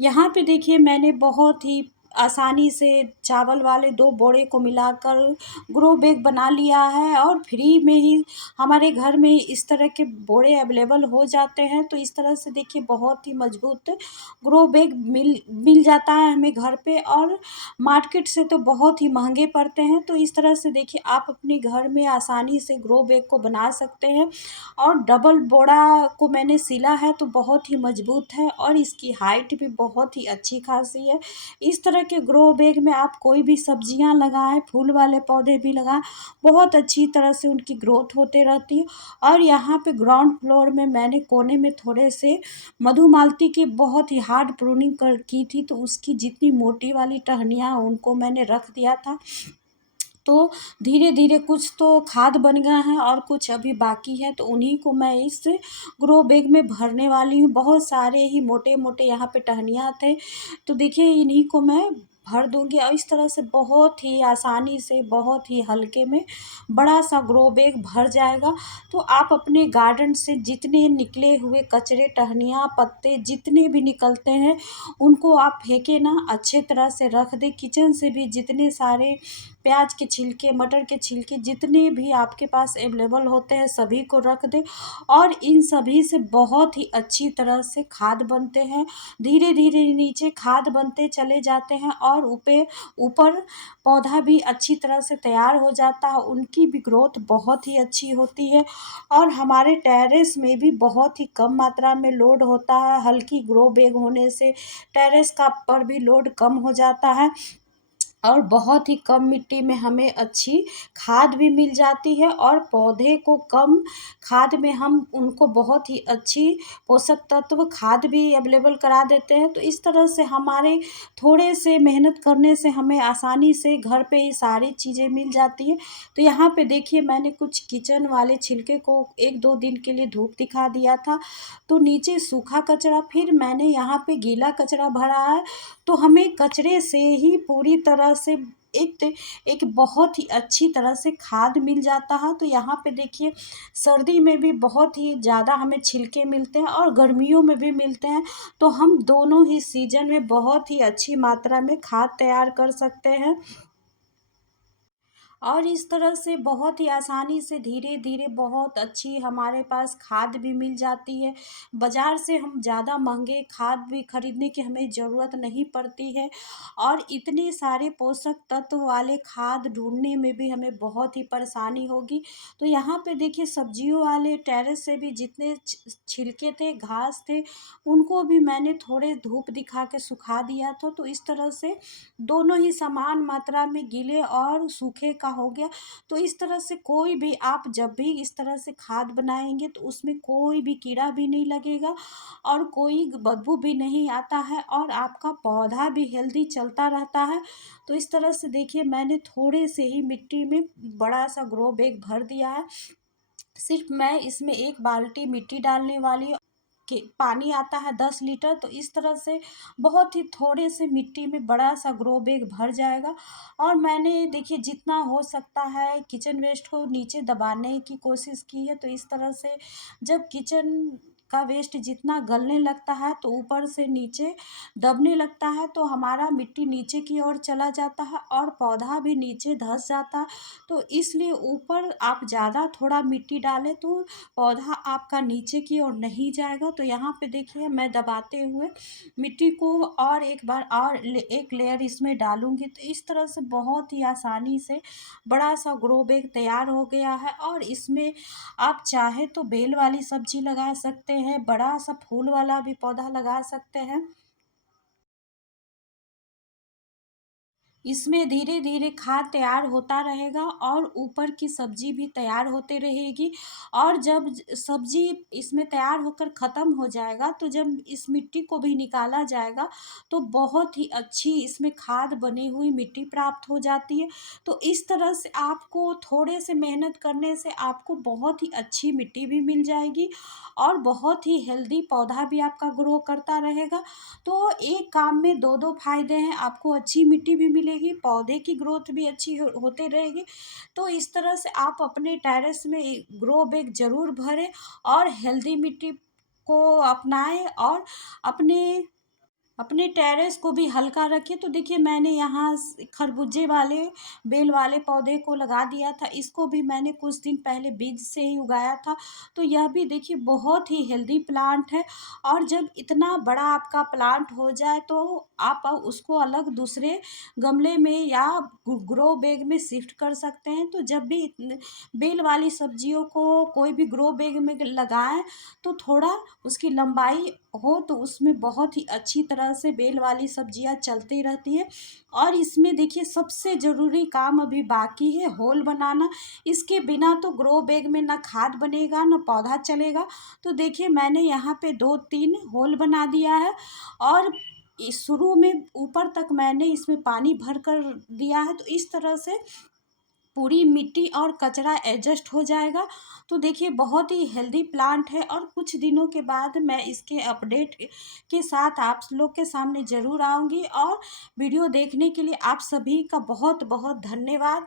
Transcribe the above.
यहाँ पे देखिए मैंने बहुत ही आसानी से चावल वाले 2 बोरे को मिलाकर ग्रो बैग बना लिया है और फ्री में ही हमारे घर में इस तरह के बोरे अवेलेबल हो जाते हैं। तो इस तरह से देखिए बहुत ही मज़बूत ग्रो बैग मिल मिल जाता है हमें घर पे और मार्केट से तो बहुत ही महँगे पड़ते हैं। तो इस तरह से देखिए आप अपने घर में आसानी से ग्रो बैग को बना सकते हैं और डबल बोरा को मैंने सिला है तो बहुत ही मज़बूत है और इसकी हाइट भी बहुत ही अच्छी खासी है। इस तरह के ग्रो बैग में आप कोई भी सब्जियां लगाएं, फूल वाले पौधे भी लगाएं, बहुत अच्छी तरह से उनकी ग्रोथ होते रहती है। और यहाँ पे ग्राउंड फ्लोर में मैंने कोने में थोड़े से मधुमालती की बहुत ही हार्ड प्रूनिंग कर की थी, तो उसकी जितनी मोटी वाली टहनियाँ उनको मैंने रख दिया था। तो धीरे-धीरे कुछ तो खाद बन गए हैं और कुछ अभी बाकी है, तो उन्हीं को मैं इस ग्रो बैग में भरने वाली हूँ। बहुत सारे ही मोटे-मोटे यहाँ पे टहनियाँ थे, तो देखिए इन्हीं को मैं भर दूँगी और इस तरह से बहुत ही आसानी से, बहुत ही हल्के में बड़ा-सा ग्रो बैग भर जाएगा। तो आप अपने गार्डन से जितने निकले हुए कचरे, टहनियाँ, पत्ते जितने भी निकलते हैं, उनको आप फेंके ना, अच्छे तरह से रख दें। किचन से भी जितने सारे प्याज के छिलके, मटर के छिलके जितने भी आपके पास अवेलेबल होते हैं सभी को रख दें और इन सभी से बहुत ही अच्छी तरह से खाद बनते हैं। धीरे-धीरे नीचे खाद बनते चले जाते हैं और ऊपर पौधा भी अच्छी तरह से तैयार हो जाता है, उनकी भी ग्रोथ बहुत ही अच्छी होती है और हमारे टेरेस में भी बहुत ही कम मात्रा में लोड होता है। हल्की ग्रो बैग होने से टेरेस का पर भी लोड कम हो जाता है और बहुत ही कम मिट्टी में हमें अच्छी खाद भी मिल जाती है और पौधे को कम खाद में हम उनको बहुत ही अच्छी पोषक तत्व खाद भी अवेलेबल करा देते हैं। तो इस तरह से हमारे थोड़े से मेहनत करने से हमें आसानी से घर पे ही सारी चीज़ें मिल जाती हैं। तो यहाँ पे देखिए मैंने कुछ किचन वाले छिलके को 1-2 दिन के लिए धूप दिखा दिया था, तो नीचे सूखा कचरा फिर मैंने यहाँ पे गीला कचरा भरा है। तो हमें कचरे से ही पूरी तरह से एक बहुत ही अच्छी तरह से खाद मिल जाता है। तो यहाँ पे देखिए सर्दी में भी बहुत ही ज़्यादा हमें छिलके मिलते हैं और गर्मियों में भी मिलते हैं, तो हम दोनों ही सीजन में बहुत ही अच्छी मात्रा में खाद तैयार कर सकते हैं। और इस तरह से बहुत ही आसानी से धीरे-धीरे बहुत अच्छी हमारे पास खाद भी मिल जाती है। बाज़ार से हम ज़्यादा महँगे खाद भी खरीदने की हमें ज़रूरत नहीं पड़ती है और इतने सारे पोषक तत्व वाले खाद ढूँढने में भी हमें बहुत ही परेशानी होगी। तो यहाँ पे देखिए सब्जियों वाले टेरेस से भी जितने छिलके थे, घास थे, उनको भी मैंने थोड़े धूप दिखा के सुखा दिया था। तो इस तरह से दोनों ही समान मात्रा में गीले और सूखे का हो गया। तो इस तरह से कोई भी आप जब भी इस तरह से खाद बनाएँगे तो उसमें कोई भी कीड़ा भी नहीं लगेगा और कोई बदबू भी नहीं आता है और आपका पौधा भी हेल्दी चलता रहता है। तो इस तरह से देखिए मैंने थोड़े से ही मिट्टी में बड़ा-सा ग्रो बैग भर दिया है। सिर्फ़ मैं इसमें 1 बाल्टी मिट्टी डालने वाली कि पानी आता है 10 लीटर, तो इस तरह से बहुत ही थोड़े से मिट्टी में बड़ा-सा ग्रो बैग भर जाएगा और मैंने देखिए जितना हो सकता है किचन वेस्ट को नीचे दबाने की कोशिश की है। तो इस तरह से जब किचन का वेस्ट जितना गलने लगता है तो ऊपर से नीचे दबने लगता है, तो हमारा मिट्टी नीचे की ओर चला जाता है और पौधा भी नीचे धँस जाता है। तो इसलिए ऊपर आप ज़्यादा थोड़ा मिट्टी डालें तो पौधा आपका नीचे की ओर नहीं जाएगा। तो यहाँ पे देखिए मैं दबाते हुए मिट्टी को और एक बार और एक लेयर इसमें डालूँगी। तो इस तरह से बहुत ही आसानी से बड़ा-सा ग्रो बैग तैयार हो गया है और इसमें आप चाहे तो बेल वाली सब्ज़ी लगा सकते हैं, बड़ा-सा फूल वाला भी पौधा लगा सकते हैं। इसमें धीरे-धीरे खाद तैयार होता रहेगा और ऊपर की सब्ज़ी भी तैयार होते रहेगी और जब सब्ज़ी इसमें तैयार होकर ख़त्म हो जाएगा, तो जब इस मिट्टी को भी निकाला जाएगा, तो बहुत ही अच्छी इसमें खाद बनी हुई मिट्टी प्राप्त हो जाती है। तो इस तरह से आपको थोड़े से मेहनत करने से आपको बहुत ही अच्छी मिट्टी भी मिल जाएगी और बहुत ही हेल्दी पौधा भी आपका ग्रो करता रहेगा। तो एक काम में 2-2 फ़ायदे हैं, आपको अच्छी मिट्टी भी मिलेगी, पौधे की ग्रोथ भी अच्छी होते रहेगी। तो इस तरह से आप अपने टेरेस में ग्रो बैग ज़रूर भरें और हेल्दी मिट्टी को अपनाएँ और अपने अपने टेरेस को भी हल्का रखें। तो देखिए मैंने यहाँ खरबूजे वाले बेल वाले पौधे को लगा दिया था, इसको भी मैंने कुछ दिन पहले बीज से ही उगाया था। तो यह भी देखिए बहुत ही हेल्दी प्लांट है। और जब इतना बड़ा आपका प्लांट हो जाए तो आप उसको अलग दूसरे गमले में या ग्रो बैग में शिफ्ट कर सकते हैं। तो जब भी बेल वाली सब्जियों को कोई भी ग्रो बैग में लगाएं तो थोड़ा उसकी लंबाई हो तो उसमें बहुत ही अच्छी तरह से बेल वाली सब्जियां चलती रहती है। और इसमें देखिए सबसे ज़रूरी काम अभी बाकी है, होल बनाना। इसके बिना तो ग्रो बैग में ना खाद बनेगा ना पौधा चलेगा। तो देखिए मैंने यहाँ पे 2-3 होल बना दिया है। और शुरू में ऊपर तक मैंने इसमें पानी भर कर दिया है, तो इस तरह से पूरी मिट्टी और कचरा एडजस्ट हो जाएगा। तो देखिए बहुत ही हेल्दी प्लांट है। और कुछ दिनों के बाद मैं इसके अपडेट के साथ आप लोग के सामने ज़रूर आऊँगी। और वीडियो देखने के लिए आप सभी का बहुत बहुत धन्यवाद।